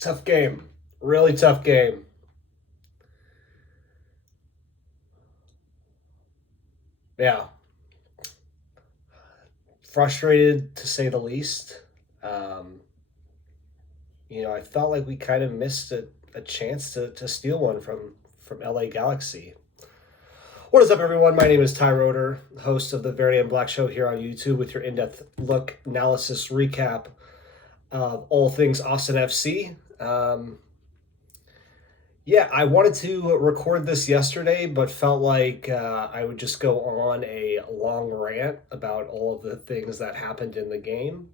Tough game. Really tough game. Yeah. Frustrated to say the least. Um, I felt like we kind of missed a chance to steal one from LA Galaxy. What is up, everyone? My name is Ty Roeder, host of the Verde and Black Show here on YouTube with your in depth look, analysis, recap of all things Austin FC. Yeah, I wanted to record this yesterday, but felt like I would just go on a long rant about all of the things that happened in the game.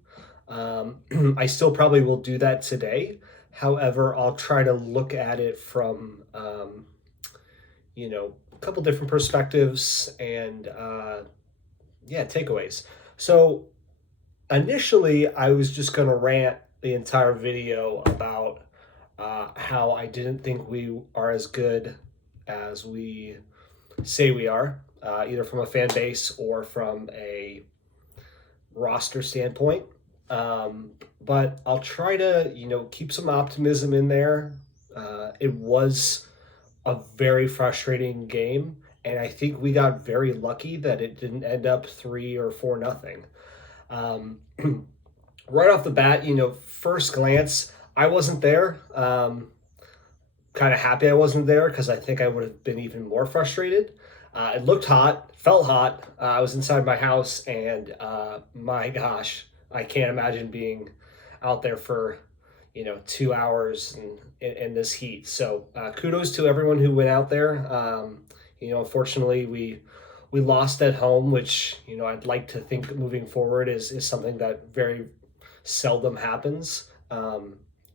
I still probably will do that today. However, I'll try to look at it from, a couple different perspectives and, yeah, takeaways. So initially, I was just going to rant the entire video about how I didn't think we are as good as we say we are, either from a fan base or from a roster standpoint. But I'll try to, keep some optimism in there. It was a very frustrating game, and I think we got very lucky that it didn't end up 3 or 4-0. Um, right off the bat, first glance, I wasn't there. Kind of happy I wasn't there because I think I would have been even more frustrated. It looked hot, felt hot. I was inside my house, and my gosh, I can't imagine being out there for 2 hours in this heat. So kudos to everyone who went out there. Unfortunately, we lost at home, which I'd like to think moving forward is something that very seldom happens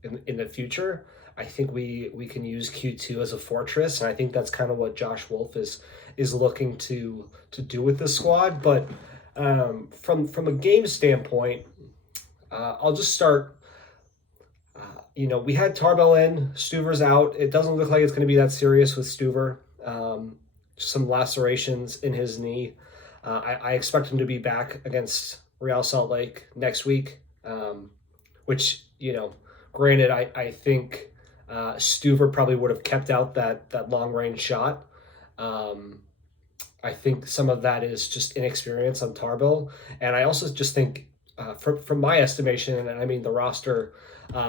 in the future. I think we can use Q2 as a fortress, and I think that's kind of what Josh Wolf is looking to do with this squad. But from a game standpoint, I'll just start. We had Tarbell in, Stuver's out. It doesn't look like it's going to be that serious with Stuver. Some lacerations in his knee. I expect him to be back against Real Salt Lake next week, which, granted, I think Stuver probably would have kept out that long range shot. I think some of that is just inexperience on Tarbell. And I also just think, from my estimation, and I mean the roster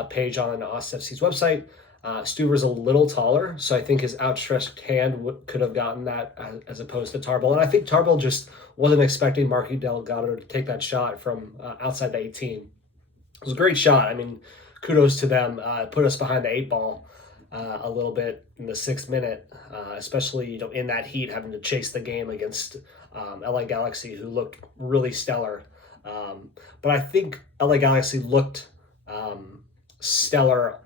page on Austin FC's website, Stuver's a little taller, so I think his outstretched hand could have gotten that as opposed to Tarbell. And I think Tarbell just wasn't expecting Marky Delgado to take that shot from outside the 18. It was a great shot. I mean, kudos to them. Put us behind the 8 ball a little bit in the 6th minute, especially in that heat, having to chase the game against LA Galaxy, who looked really stellar. But I think LA Galaxy looked stellar,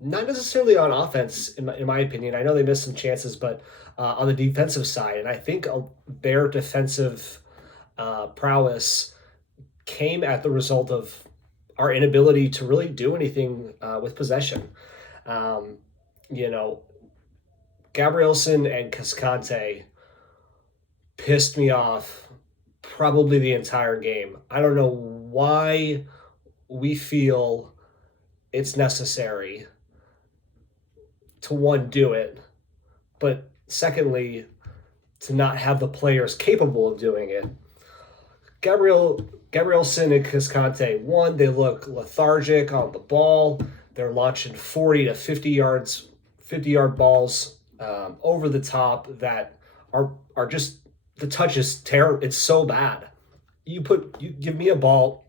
not necessarily on offense, in my opinion. I know they missed some chances, but on the defensive side, and I think their defensive prowess came at the result of our inability to really do anything with possession. Um, Gabrielson and Cascante pissed me off probably the entire game. I don't know why we feel it's necessary to, one, do it, but secondly, to not have the players capable of doing it. Gabrielson and Cascante, one, they look lethargic on the ball. They're launching 40 to 50-yard balls over the top that are just, the touch is terrible. It's so bad. You give me a ball,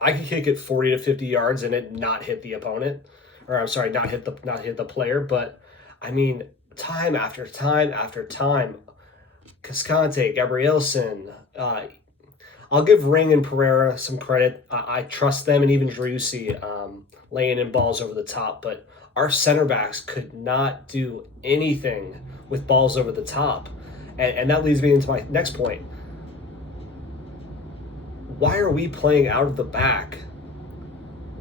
I can kick it 40 to 50 yards and it not hit the opponent, or I'm sorry, not hit the player. But I mean, time after time after time, Cascante, Gabrielson. I'll give Ring and Pereira some credit. I trust them, and even Driussi laying in balls over the top. But our center backs could not do anything with balls over the top. And that leads me into my next point. Why are we playing out of the back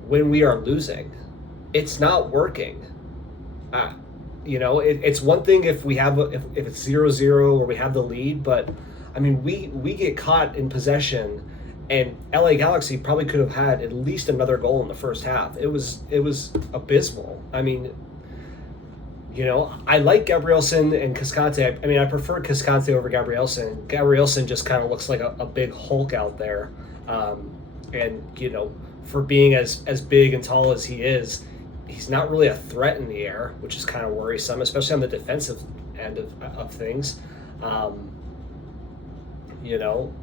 when we are losing? It's not working. It's one thing if we have if it's 0-0 or we have the lead, but I mean we get caught in possession And LA Galaxy probably could have had at least another goal in the first half. It was abysmal. I mean, I like Gabrielson and Cascante. I mean, I prefer Cascante over Gabrielson. Gabrielson just kind of looks like a big Hulk out there. And, for being as big and tall as he is, he's not really a threat in the air, which is kind of worrisome, especially on the defensive end of things. Um,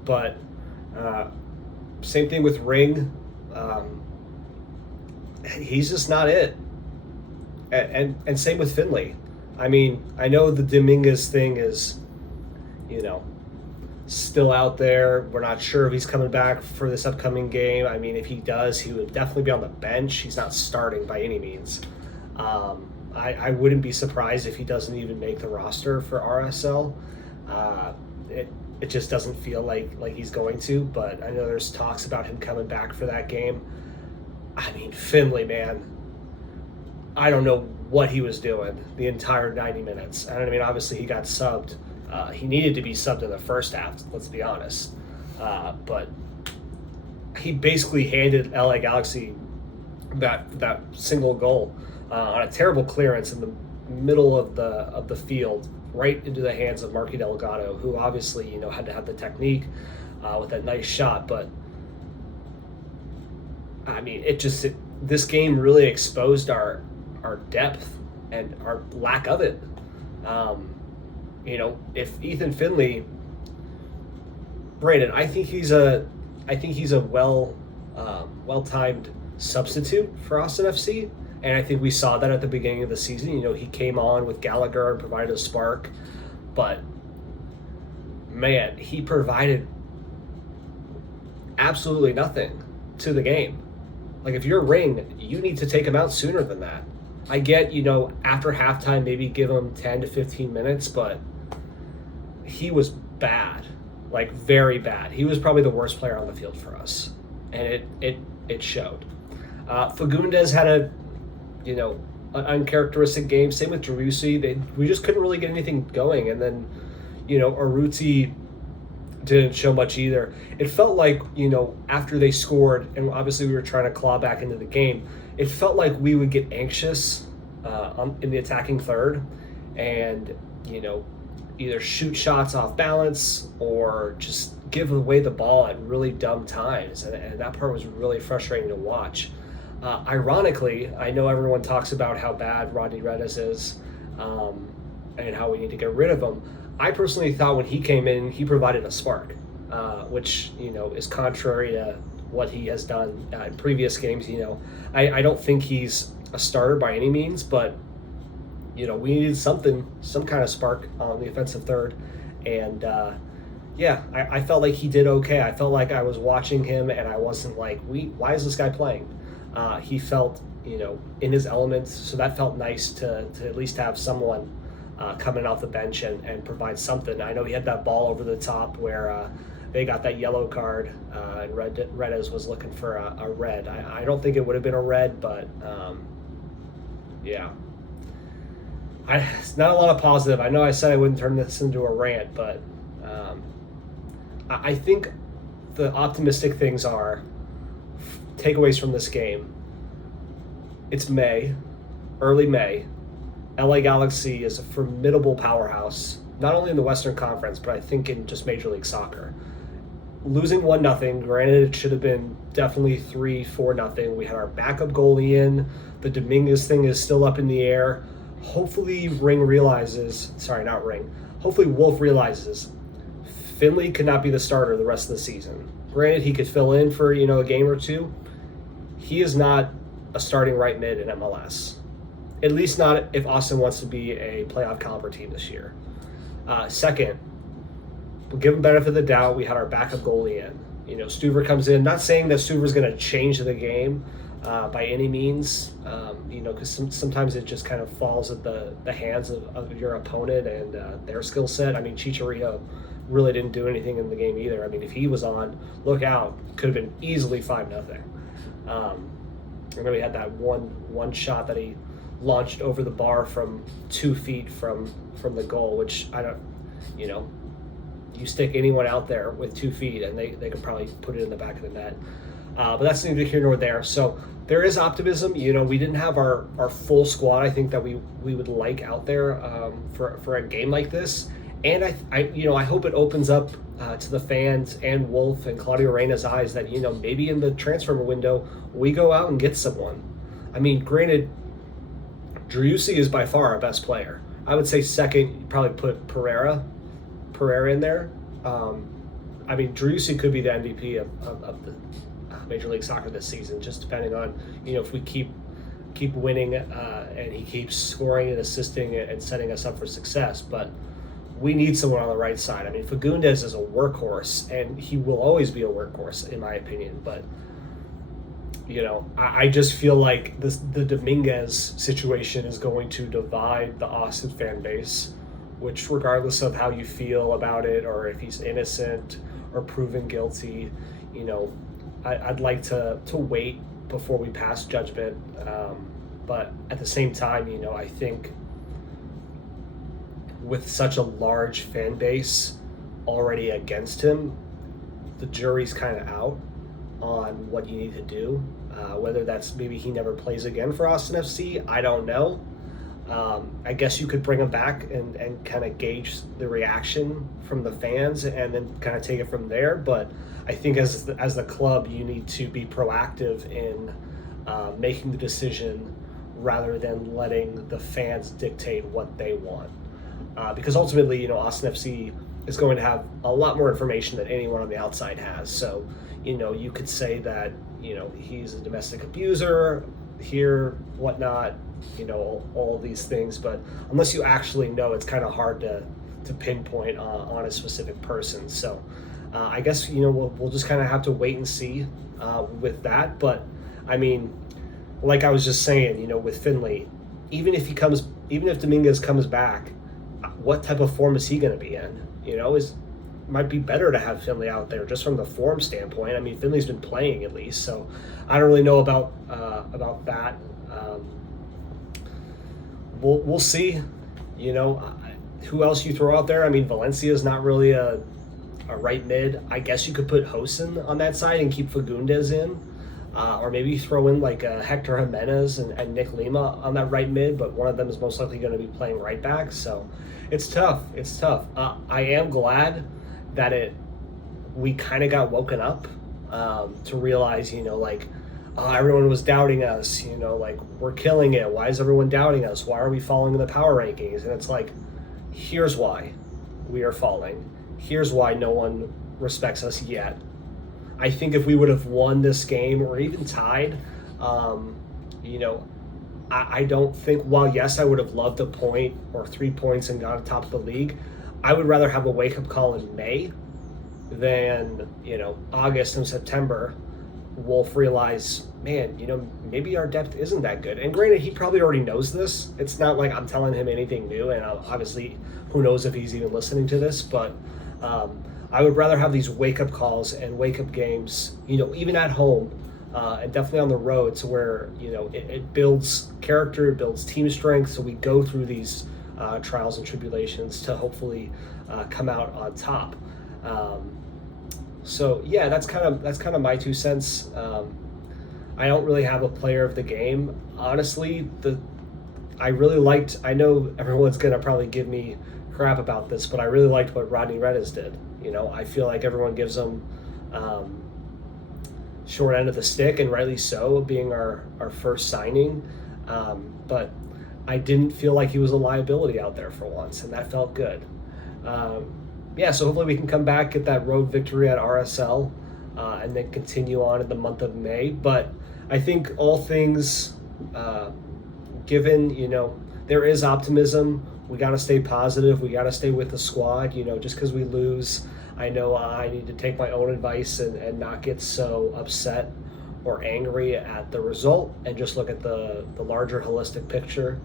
but same thing with Ring. Um, he's just not it. And same with Finley. I mean, I know the Dominguez thing is, you know, still out there. We're not sure if he's coming back for this upcoming game. I mean, if he does, he would definitely be on the bench. He's not starting by any means. I wouldn't be surprised if he doesn't even make the roster for RSL. Uh, it just doesn't feel like he's going to, but I know there's talks about him coming back for that game. I mean, Finley, man, I don't know what he was doing the entire 90 minutes. I mean, obviously he got subbed. He needed to be subbed in the first half, let's be honest. But he basically handed LA Galaxy that single goal on a terrible clearance in the middle of the field, right into the hands of Marky Delgado, who obviously had to have the technique with that nice shot. But I mean, this game really exposed our depth and our lack of it. If Ethan Finley, Brandon, I think he's a well timed substitute for Austin FC, and I think we saw that at the beginning of the season. He came on with Gallagher and provided a spark, but man, he provided absolutely nothing to the game. Like, if you're Ring, you need to take him out sooner than that. I get, after halftime, maybe give him 10 to 15 minutes, but he was bad, like very bad. He was probably the worst player on the field for us, and it showed. Fagundes had an uncharacteristic game. Same with Driussi. We just couldn't really get anything going, and then, Arruti didn't show much either. It felt like, after they scored, and obviously we were trying to claw back into the game, it felt like we would get anxious in the attacking third and, either shoot shots off balance or just give away the ball at really dumb times. And that part was really frustrating to watch. Ironically, I know everyone talks about how bad Rodney Redes is and how we need to get rid of him. I personally thought when he came in, he provided a spark, which, is contrary to what he has done in previous games. I don't think he's a starter by any means, but, we needed some kind of spark on the offensive third. And, I felt like he did okay. I felt like I was watching him and I wasn't like, why is this guy playing? He felt, in his element, so that felt nice to at least have someone coming off the bench and provide something. I know he had that ball over the top where they got that yellow card, and Redes was looking for a red. I don't think it would have been a red, but it's not a lot of positive. I know I said I wouldn't turn this into a rant, but I think the optimistic things are takeaways from this game. It's May, early May. LA Galaxy is a formidable powerhouse, not only in the Western Conference, but I think in just Major League Soccer. Losing 1-0, granted it should have been definitely 3-4-0. We had our backup goalie in. The Dominguez thing is still up in the air. Hopefully Hopefully Wolf realizes Finley could not be the starter the rest of the season. Granted, he could fill in for, a game or two. He is not a starting right mid in MLS. At least not if Austin wants to be a playoff caliber team this year. Second, we'll give him benefit of the doubt. We had our backup goalie in. Stuver comes in. Not saying that Stuver's going to change the game by any means, because sometimes it just kind of falls at the hands of your opponent and their skill set. I mean, Chicharito really didn't do anything in the game either. I mean, if he was on, look out, could have been easily 5-0. I know he had that one shot that he launched over the bar from 2 feet from the goal, which I don't, you stick anyone out there with 2 feet and they could probably put it in the back of the net. But that's neither here nor there. So there is optimism. We didn't have our full squad, I think, that we would like out there for a game like this. And I hope it opens up to the fans and Wolf and Claudio Reyna's eyes that, maybe in the transfer window, we go out and get someone. I mean, granted, Driussi is by far our best player. I would say second, you probably put Pereira in there. I mean, Driussi could be the MVP of the Major League Soccer this season, just depending on, if we keep winning and he keeps scoring and assisting and setting us up for success. But we need someone on the right side. I mean, Fagundes is a workhorse, and he will always be a workhorse, in my opinion. But, I just feel like the Dominguez situation is going to divide the Austin fan base, which, regardless of how you feel about it or if he's innocent or proven guilty, I'd like to wait before we pass judgment. But at the same time, I think with such a large fan base already against him, the jury's kind of out on what you need to do. Whether that's maybe he never plays again for Austin FC, I don't know. I guess you could bring him back and kind of gauge the reaction from the fans and then kind of take it from there. But I think as the club, you need to be proactive in making the decision rather than letting the fans dictate what they want. Because ultimately, Austin FC is going to have a lot more information than anyone on the outside has. So, you could say that, he's a domestic abuser here, whatnot, all these things. But unless you actually know, it's kind of hard to pinpoint on a specific person. So I guess, we'll just kind of have to wait and see with that. But, I mean, like I was just saying, with Finley, even if Dominguez comes back, what type of form is he going to be in? Might be better to have Finley out there just from the form standpoint. I mean, Finley's been playing at least, so I don't really know about that. We'll see. Who else you throw out there? I mean, Valencia is not really a right mid. I guess you could put Hosen on that side and keep Fagundes in. Or maybe throw in like Hector Jimenez and Nick Lima on that right mid, but one of them is most likely going to be playing right back. So it's tough. I am glad that we kind of got woken up to realize, everyone was doubting us, we're killing it. Why is everyone doubting us? Why are we falling in the power rankings? And it's like, here's why we are falling. Here's why no one respects us yet. I think if we would have won this game or even tied, I don't think, while yes, I would have loved a point or 3 points and got on top of the league, I would rather have a wake-up call in May than, August and September. Wolf realize, man, maybe our depth isn't that good. And granted, he probably already knows this. It's not like I'm telling him anything new, and obviously, who knows if he's even listening to this, but I would rather have these wake-up calls and wake-up games, even at home, and definitely on the road, to where, it builds character, it builds team strength, so we go through these trials and tribulations to hopefully come out on top. So yeah, that's kind of my 2 cents. I don't really have a player of the game, honestly. I know everyone's gonna probably give me crap about this, but I really liked what Rodney Redes did. I feel like everyone gives him short end of the stick, and rightly so, being our first signing. But I didn't feel like he was a liability out there for once, and that felt good. So hopefully we can come back, get that road victory at RSL, and then continue on in the month of May. But I think all things given, there is optimism. We got to stay positive. We got to stay with the squad. Just because we lose, I know I need to take my own advice and not get so upset or angry at the result, and just look at the larger holistic picture.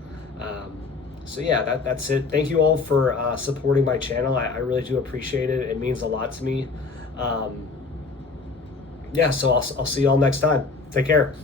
So yeah, that's it. Thank you all for supporting my channel. I really do appreciate it. It means a lot to me. So I'll see you all next time. Take care.